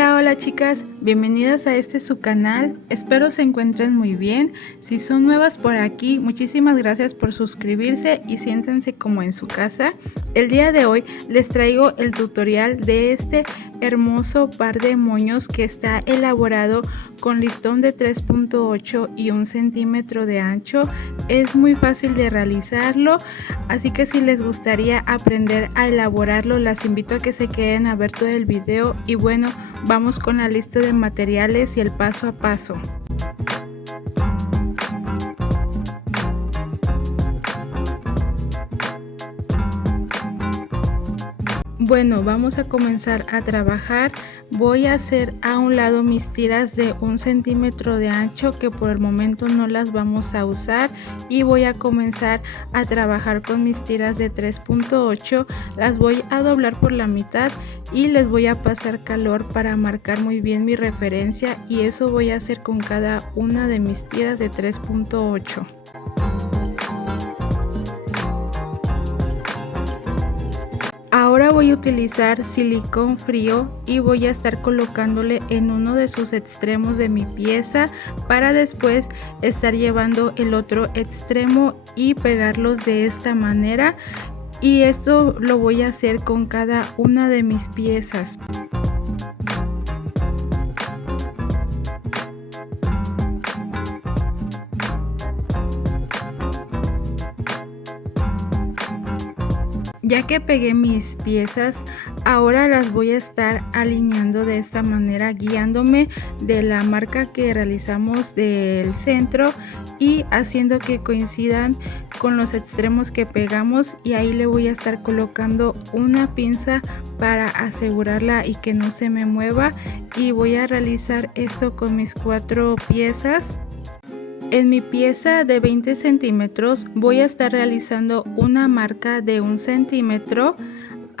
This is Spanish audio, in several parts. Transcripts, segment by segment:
Hola chicas, bienvenidas a su canal, espero se encuentren muy bien. Si son nuevas por aquí, muchísimas gracias por suscribirse y siéntanse como en su casa. El día de hoy les traigo el tutorial de este hermoso par de moños que está elaborado con listón de 3.8 y 1 centímetro de ancho. Es muy fácil de realizarlo, así que si les gustaría aprender a elaborarlo, las invito a que se queden a ver todo el video. Y bueno, vamos con la lista de materiales y el paso a paso. Bueno, vamos a comenzar a trabajar. Voy a hacer a un lado mis tiras de 1 centímetro de ancho que por el momento no las vamos a usar, y voy a comenzar a trabajar con mis tiras de 3.8. Las voy a doblar por la mitad y les voy a pasar calor para marcar muy bien mi referencia, y eso voy a hacer con cada una de mis tiras de 3.8. Ahora voy a utilizar silicón frío y voy a estar colocándole en uno de sus extremos de mi pieza para después estar llevando el otro extremo y pegarlos de esta manera, y esto lo voy a hacer con cada una de mis piezas. Ya que pegué mis piezas, ahora las voy a estar alineando de esta manera, guiándome de la marca que realizamos del centro y haciendo que coincidan con los extremos que pegamos, y ahí le voy a estar colocando una pinza para asegurarla y que no se me mueva, y voy a realizar esto con mis 4 piezas. En mi pieza de 20 centímetros voy a estar realizando una marca de 1 centímetro,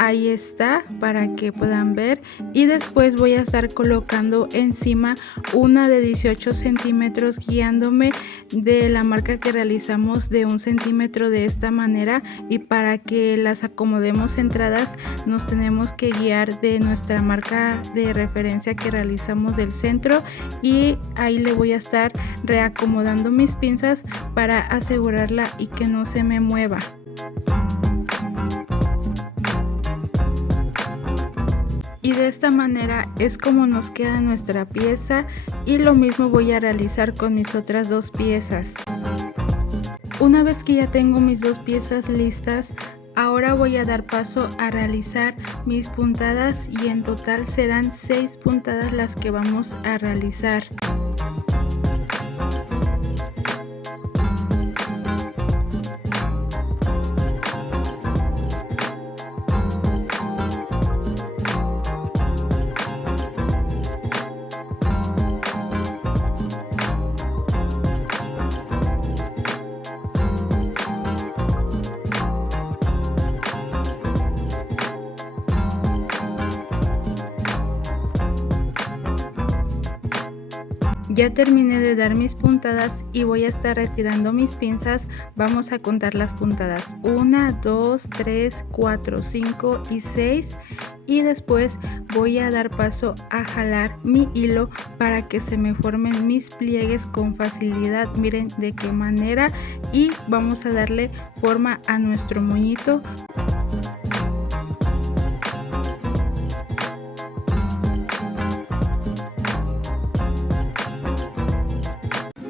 ahí está para que puedan ver, y después voy a estar colocando encima una de 18 centímetros guiándome de la marca que realizamos de 1 centímetro de esta manera, y para que las acomodemos centradas nos tenemos que guiar de nuestra marca de referencia que realizamos del centro, y ahí le voy a estar reacomodando mis pinzas para asegurarla y que no se me mueva. Y de esta manera es como nos queda nuestra pieza, y lo mismo voy a realizar con mis otras 2 piezas. Una vez que ya tengo mis 2 piezas listas, ahora voy a dar paso a realizar mis puntadas, y en total serán 6 puntadas las que vamos a realizar. Ya terminé de dar mis puntadas y voy a estar retirando mis pinzas. Vamos a contar las puntadas: 1, 2, 3, 4, 5 y 6, y después voy a dar paso a jalar mi hilo para que se me formen mis pliegues con facilidad. Miren de qué manera, y vamos a darle forma a nuestro moñito.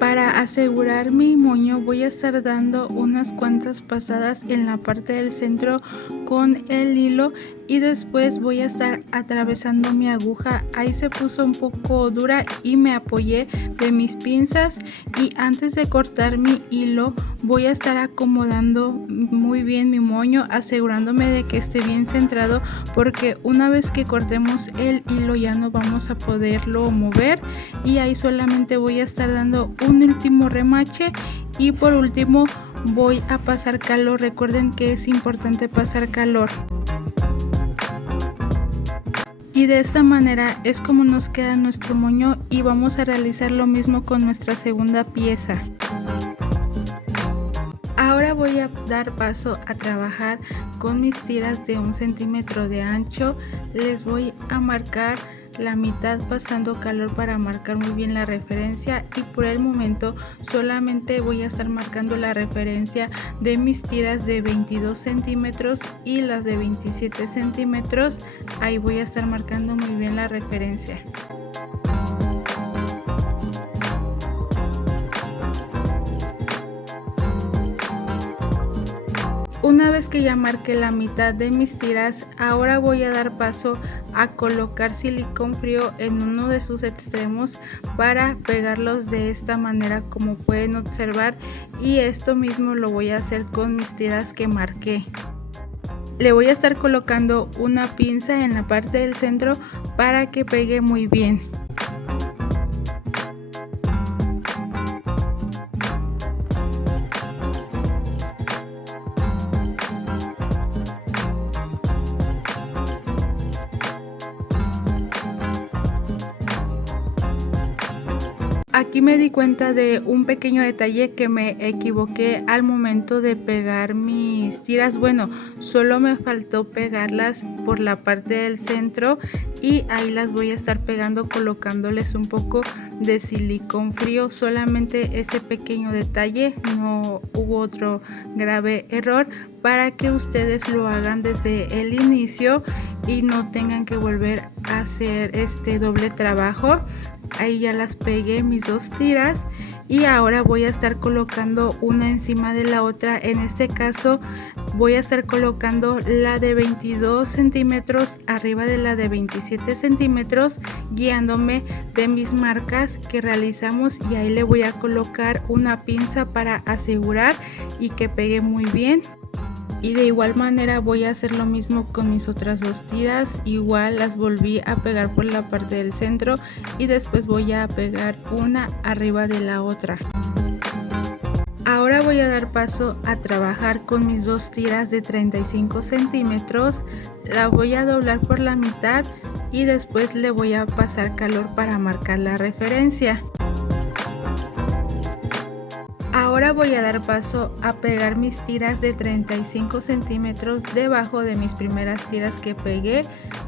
Para asegurar mi moño voy a estar dando unas cuantas pasadas en la parte del centro con el hilo, y después voy a estar atravesando mi aguja. Ahí se puso un poco dura y me apoyé de mis pinzas, y antes de cortar mi hilo voy a estar acomodando muy bien mi moño, asegurándome de que esté bien centrado, porque una vez que cortemos el hilo ya no vamos a poderlo mover, y ahí solamente voy a estar dando un último remache, y por último voy a pasar calor. Recuerden que es importante pasar calor. Y de esta manera es como nos queda nuestro moño, y vamos a realizar lo mismo con nuestra segunda pieza. Ahora voy a dar paso a trabajar con mis tiras de 1 centímetro de ancho. Les voy a marcar la mitad pasando calor para marcar muy bien la referencia, y por el momento solamente voy a estar marcando la referencia de mis tiras de 22 centímetros y las de 27 centímetros. Ahí voy a estar marcando muy bien la referencia. Una vez que ya marqué la mitad de mis tiras, ahora voy a dar paso a colocar silicón frío en uno de sus extremos para pegarlos de esta manera, como pueden observar, y esto mismo lo voy a hacer con mis tiras que marqué. Le voy a estar colocando una pinza en la parte del centro para que pegue muy bien. Aquí me di cuenta de un pequeño detalle, que me equivoqué al momento de pegar mis tiras. Bueno, solo me faltó pegarlas por la parte del centro, y ahí las voy a estar pegando colocándoles un poco de silicón frío. Solamente ese pequeño detalle, no hubo otro grave error, para que ustedes lo hagan desde el inicio y no tengan que volver a hacer este doble trabajo. Ahí ya las pegué mis dos tiras, y ahora voy a estar colocando una encima de la otra. En este caso voy a estar colocando la de 22 centímetros arriba de la de 27 centímetros, guiándome de mis marcas que realizamos, y ahí le voy a colocar una pinza para asegurar y que pegue muy bien. Y de igual manera voy a hacer lo mismo con mis otras dos tiras. Igual las volví a pegar por la parte del centro, y después voy a pegar una arriba de la otra. Ahora voy a dar paso a trabajar con mis dos tiras de 35 centímetros. La voy a doblar por la mitad y después le voy a pasar calor para marcar la referencia. Ahora voy a dar paso a pegar mis tiras de 35 centímetros debajo de mis primeras tiras que pegué,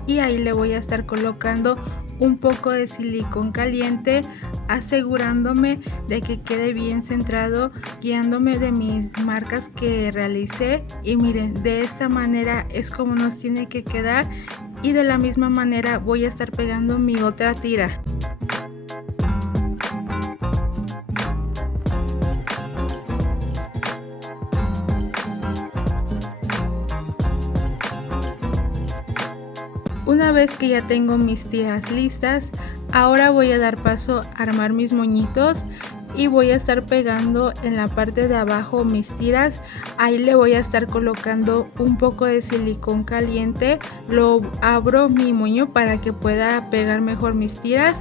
y ahí le voy a estar colocando un poco de silicón caliente, asegurándome de que quede bien centrado, guiándome de mis marcas que realicé. Y miren, de esta manera es como nos tiene que quedar, y de la misma manera voy a estar pegando mi otra tira. Una vez que ya tengo mis tiras listas, ahora voy a dar paso a armar mis moñitos, y voy a estar pegando en la parte de abajo mis tiras. Ahí le voy a estar colocando un poco de silicón caliente. Lo abro mi moño para que pueda pegar mejor mis tiras,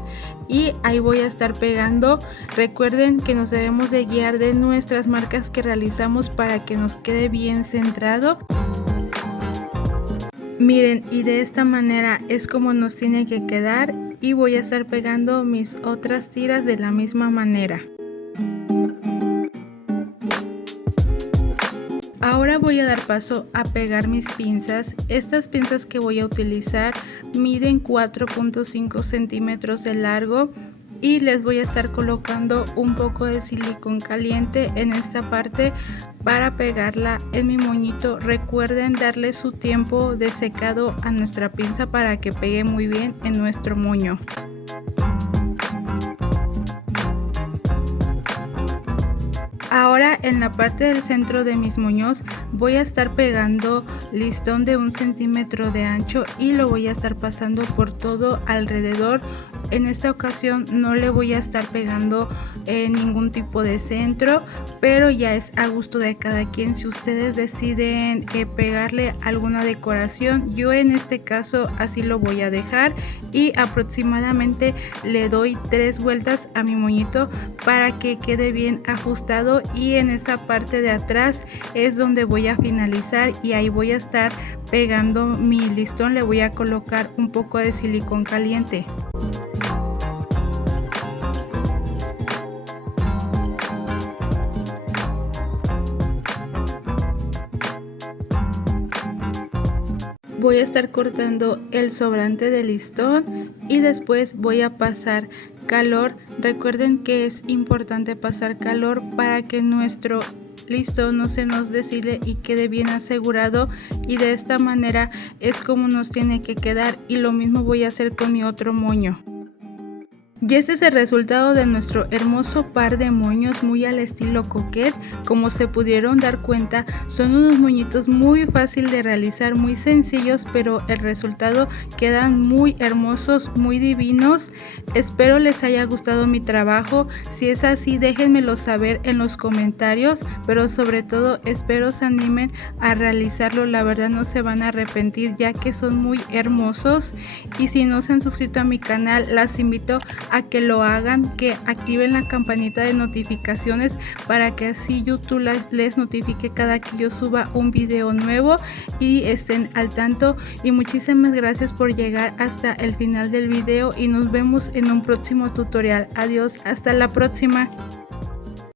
y ahí voy a estar pegando. Recuerden que nos debemos de guiar de nuestras marcas que realizamos para que nos quede bien centrado. Miren, y de esta manera es como nos tiene que quedar, y voy a estar pegando mis otras tiras de la misma manera. Ahora voy a dar paso a pegar mis pinzas. Estas pinzas que voy a utilizar miden 4.5 centímetros de largo, y les voy a estar colocando un poco de silicón caliente en esta parte para pegarla en mi moñito. Recuerden darle su tiempo de secado a nuestra pinza para que pegue muy bien en nuestro moño. Ahora en la parte del centro de mis moños voy a estar pegando listón de 1 centímetro de ancho, y lo voy a estar pasando por todo alrededor. En esta ocasión no le voy a estar pegando ningún tipo de centro, pero ya es a gusto de cada quien. Si ustedes deciden pegarle alguna decoración, yo en este caso así lo voy a dejar, y aproximadamente le doy 3 vueltas a mi moñito para que quede bien ajustado, y en esta parte de atrás es donde voy a finalizar, y ahí voy a estar pegando mi listón. Le voy a colocar un poco de silicón caliente. Voy a estar cortando el sobrante de listón y después voy a pasar calor. Recuerden que es importante pasar calor para que nuestro listón no se nos deshile y quede bien asegurado, y de esta manera es como nos tiene que quedar, y lo mismo voy a hacer con mi otro moño. Y este es el resultado de nuestro hermoso par de moños muy al estilo coquette. Como se pudieron dar cuenta, son unos moñitos muy fácil de realizar, muy sencillos, pero el resultado quedan muy hermosos, muy divinos. Espero les haya gustado mi trabajo. Si es así, déjenmelo saber en los comentarios, pero sobre todo espero se animen a realizarlo. La verdad no se van a arrepentir, ya que son muy hermosos. Y si no se han suscrito a mi canal, las invito a que lo hagan, que activen la campanita de notificaciones para que así YouTube les notifique cada que yo suba un video nuevo y estén al tanto. Y muchísimas gracias por llegar hasta el final del video y nos vemos en un próximo tutorial. Adiós, hasta la próxima.